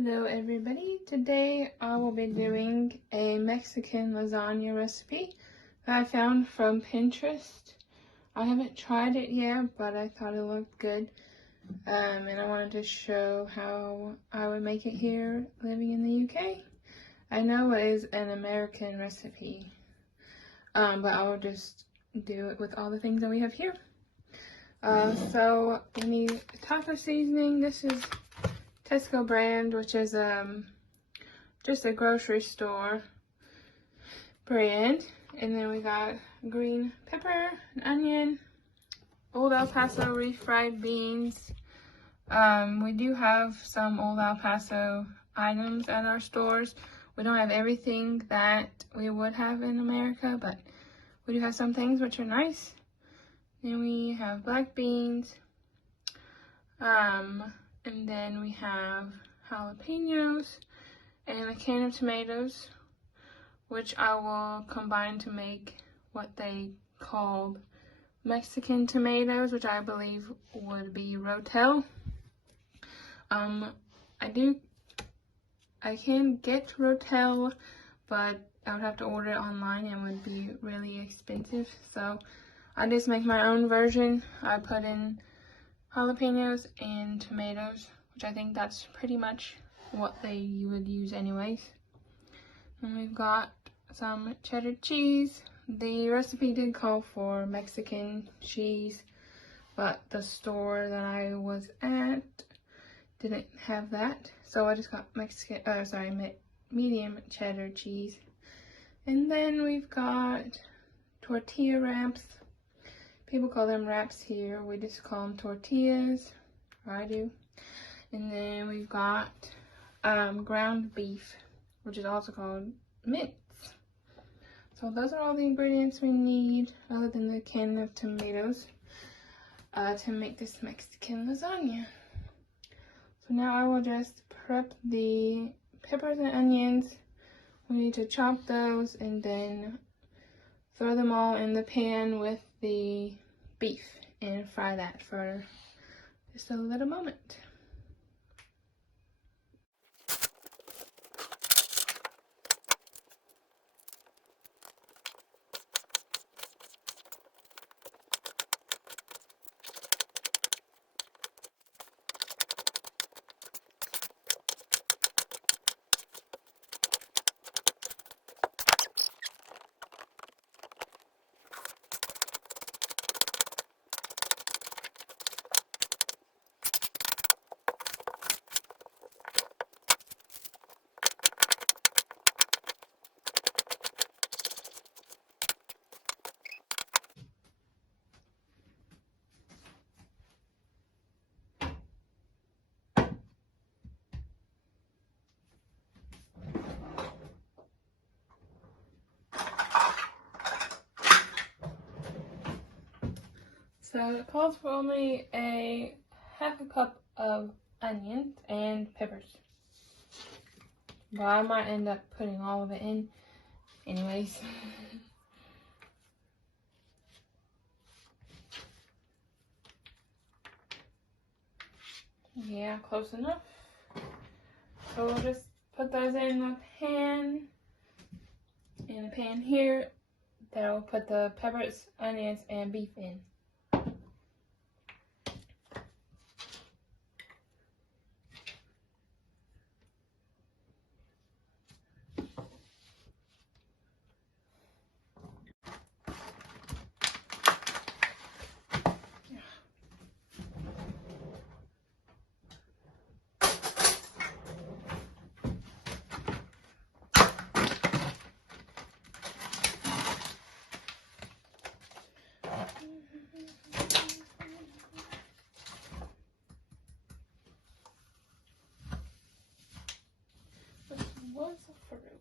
Hello everybody, today I will be doing a Mexican lasagna recipe that I found from Pinterest. I haven't tried it yet, but I thought it looked good, and I wanted to show how I would make it here living in the UK. I know it is an American recipe, but I will just do it with all the things that we have here. So we need taco seasoning. This is Tesco brand, which is just a grocery store brand. And then we got green pepper, an onion, Old El Paso refried beans. We do have some Old El Paso items at our stores. We don't have everything that we would have in America, but we do have some things which are nice. Then we have black beans. And then we have jalapenos and a can of tomatoes, which I will combine to make what they called Mexican tomatoes, which I believe would be Rotel. I can get Rotel, but I would have to order it online and it would be really expensive. So I just make my own version. I put in jalapenos and tomatoes, which I think that's pretty much what you would use anyways. And we've got some cheddar cheese. The recipe did call for Mexican cheese, but the store that I was at didn't have that, so I just got medium cheddar cheese. And then we've got tortilla wraps. People call them wraps here. We just call them tortillas, or I do. And then we've got ground beef, which is also called mince. So those are all the ingredients we need, other than the can of tomatoes, to make this Mexican lasagna. So now I will just prep the peppers and onions. We need to chop those and then throw them all in the pan with the beef and fry that for just a little moment. So it calls for only a half a cup of onions and peppers. But I might end up putting all of it in anyways. Yeah, close enough. So we'll just put those in the pan. In a pan here that I'll put the peppers, onions, and beef in. Was frozen.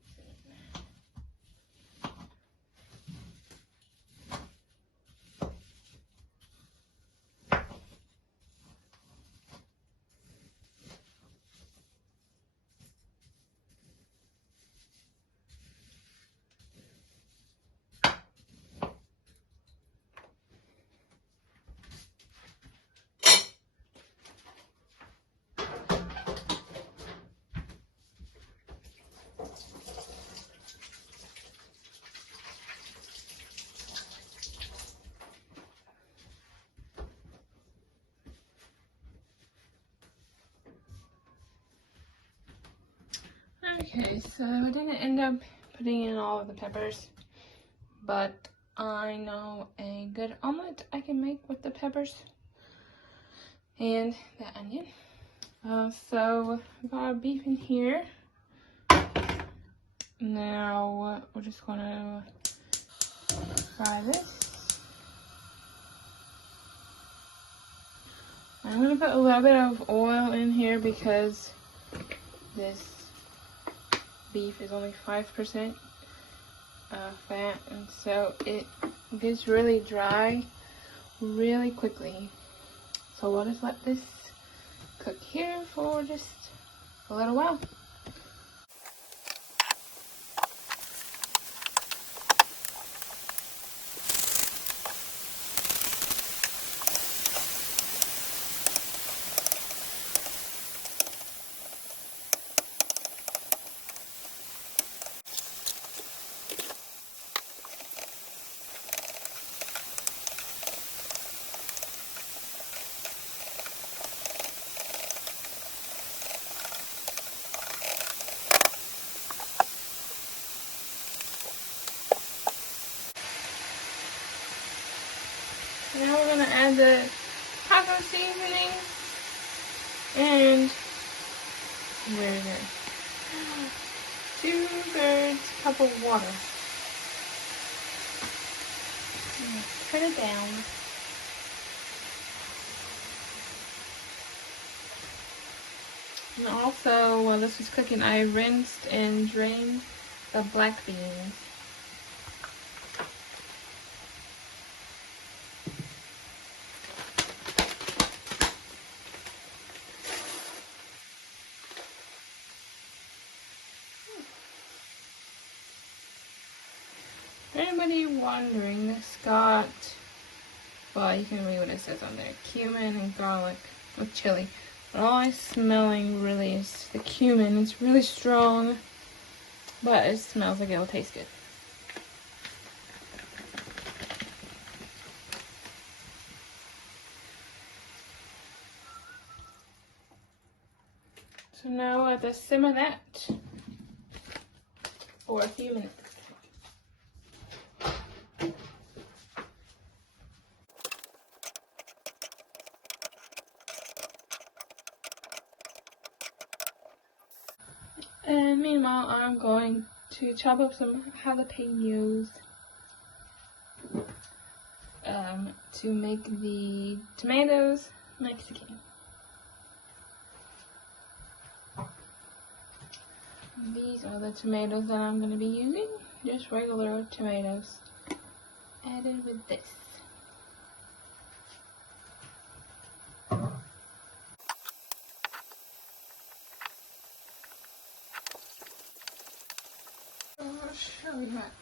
Okay, so I didn't end up putting in all of the peppers, but I know a good omelet I can make with the peppers and the onion. So I got our beef in here. Now we're just gonna fry this. I'm gonna put a little bit of oil in here because this beef is only 5% fat, and so it gets really dry really quickly. So we'll just let this cook here for just a little while. Now we're gonna add the taco seasoning and where is it? 2/3 cup of water. Put it down. And also, while this was cooking, I rinsed and drained the black beans. For anybody wondering, this got, well, you can read what it says on there, cumin and garlic with chili. But all I'm smelling really is the cumin. It's really strong, but it smells like it will taste good. So now I have to simmer that for a few minutes. And meanwhile, I'm going to chop up some jalapenos to make the tomatoes Mexican. These are the tomatoes that I'm going to be using, just regular tomatoes added with this.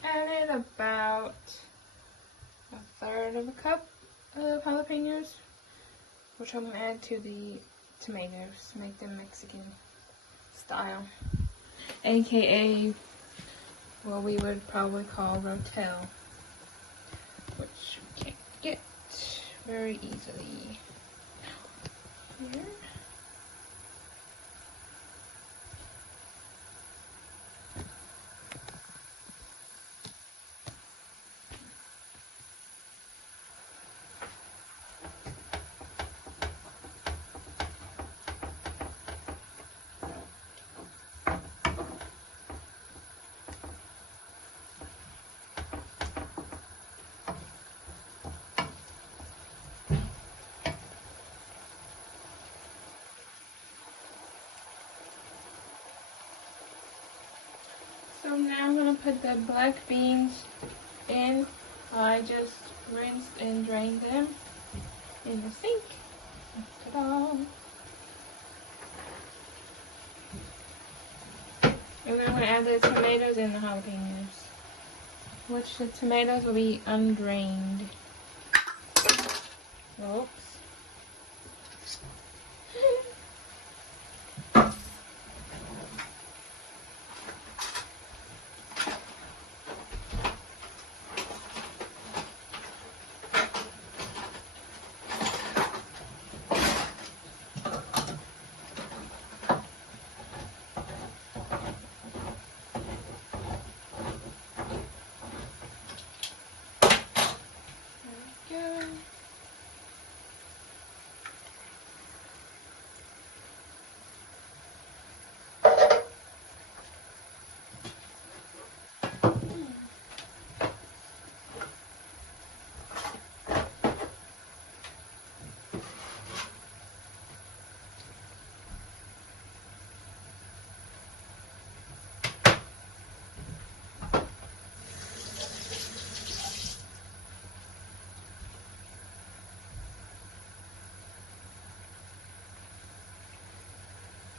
I added about 1/3 of a cup of jalapenos, which I'm going to add to the tomatoes to make them Mexican style, AKA what we would probably call Rotel, which we can't get very easily here. So now I'm going to put the black beans in. I just rinsed and drained them in the sink. Ta-da! And then I'm going to add the tomatoes and the jalapenos, which the tomatoes will be undrained. Oops.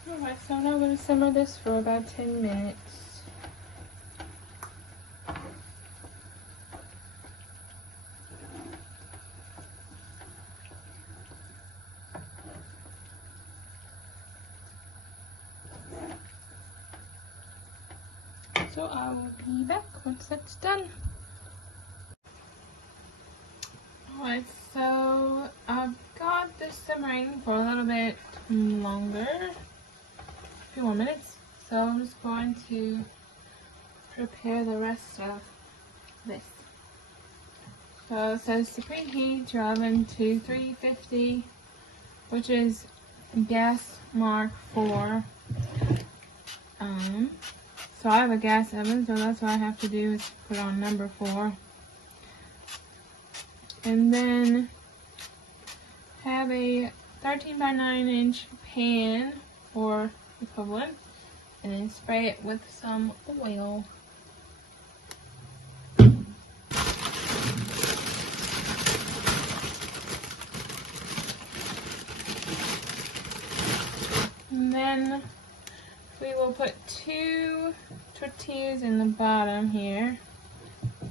Alright, so now I'm going to simmer this for about 10 minutes. So I will be back once that's done. Alright, so I've got this simmering for a little bit longer, a few more minutes. So I'm just going to prepare the rest of this. So it says to preheat your oven to 350, which is gas mark 4. So I have a gas oven, so that's what I have to do is put on number 4. And then have a 13 by 9 inch pan or equivalent, and then spray it with some oil. And then we will put 2 tortillas in the bottom here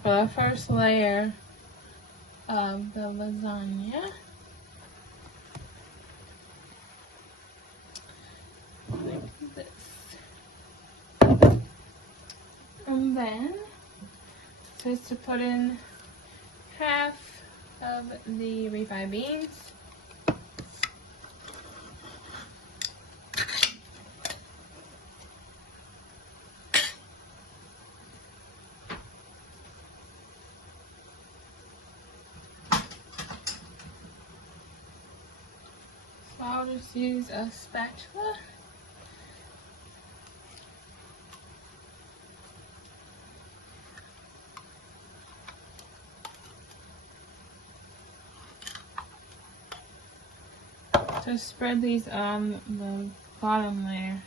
for the first layer of the lasagna. Like this. And then just to put in half of the refried beans. I'll just use a spatula. To spread these on the bottom layer.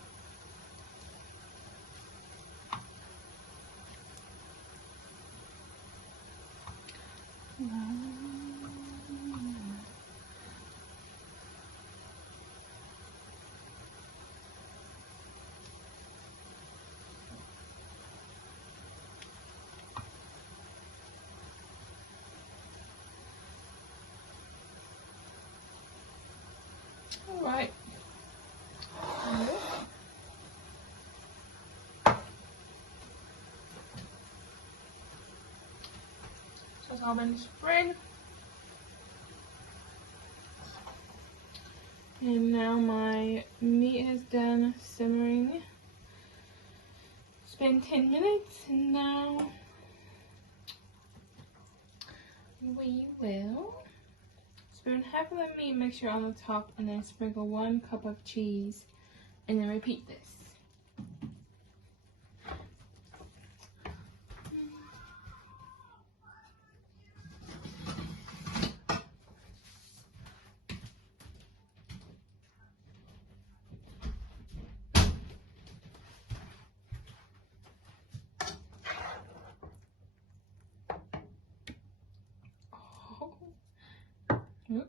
Alright. So it's all been spread. And now my meat is done simmering. It's been 10 minutes, and now we will spoon half of the meat mixture on the top, and then sprinkle 1 cup of cheese, and then repeat this. Oops.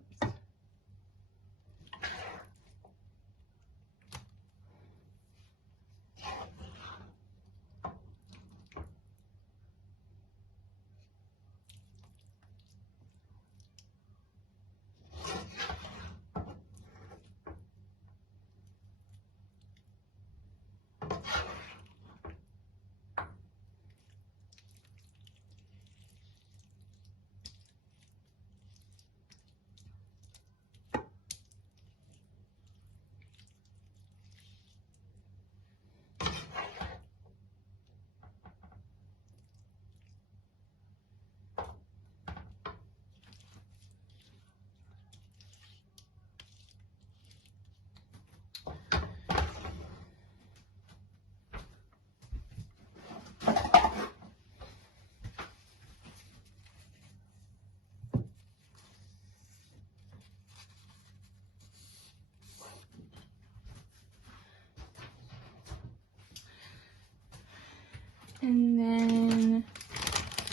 And then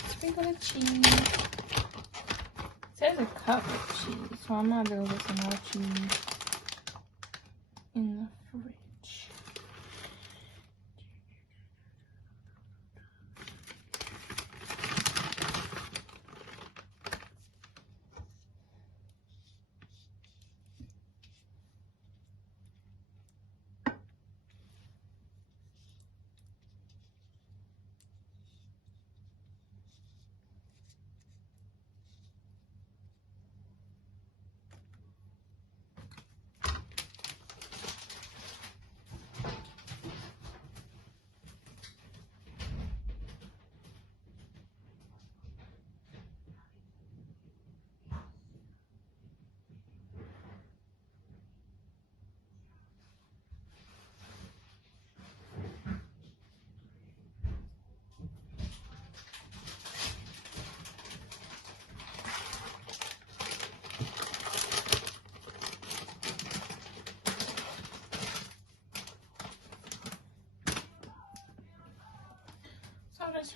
sprinkle the cheese. It says a cup of cheese, so I'm gonna go get some more cheese in the fridge.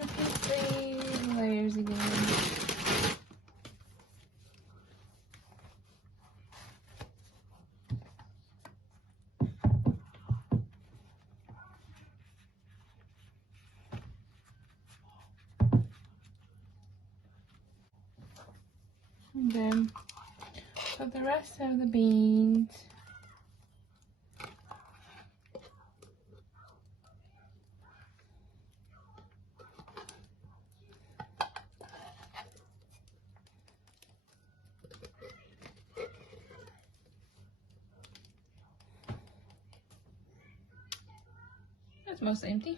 Repeat the layers again. And then put the rest of the beans. That's mostly empty.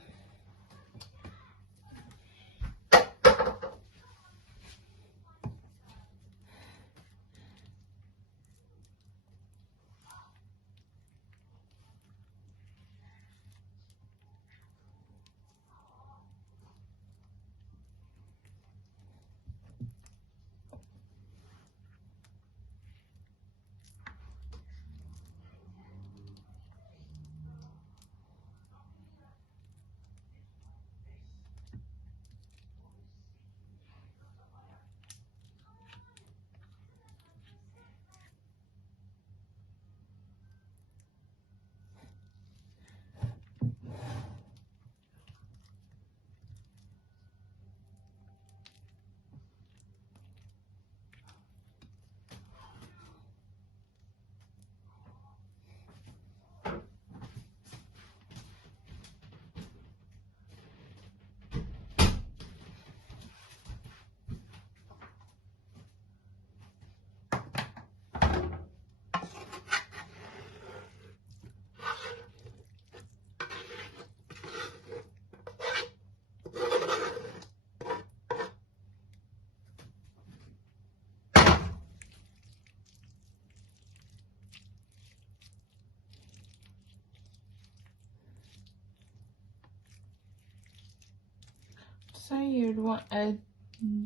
So you'd want a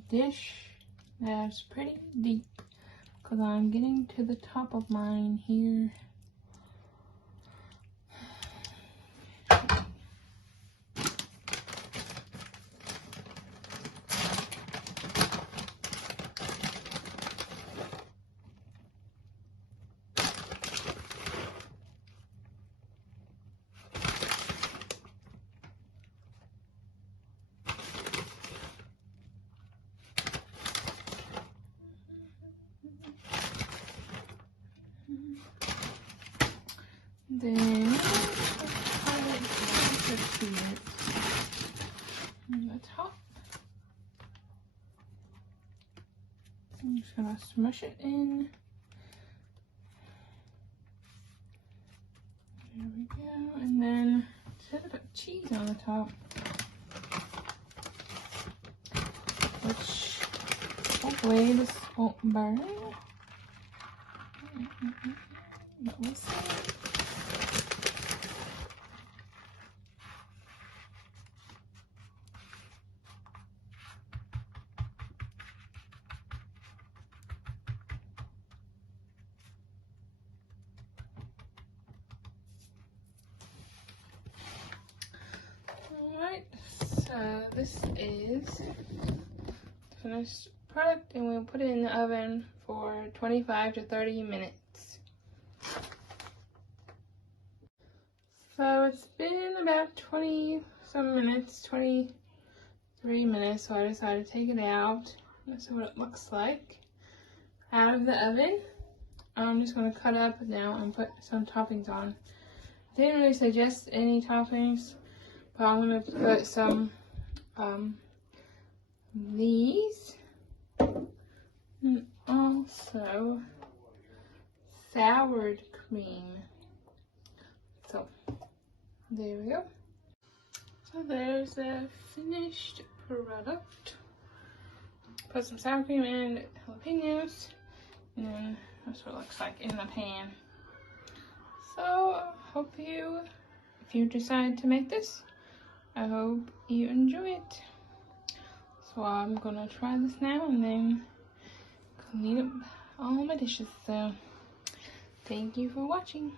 dish that's pretty deep, because I'm getting to the top of mine here. Then on the top, I'm just gonna smush it in. There we go. And then instead of put cheese on the top, which hopefully this won't burn. But we'll see. Alright, so this is the finished product, and we'll put it in the oven for 25 to 30 minutes. So it's been about 20 some minutes, 23 minutes, so I decided to take it out. That's what it looks like out of the oven. I'm just going to cut up now and put some toppings on. I didn't really suggest any toppings, but I'm going to put some these, and also sour cream. So there we go. So there's the finished product. Put some sour cream and jalapenos, and then that's what it looks like in the pan. So hope you, if you decide to make this, I hope you enjoy it. So I'm gonna try this now and then clean up all my dishes. So thank you for watching.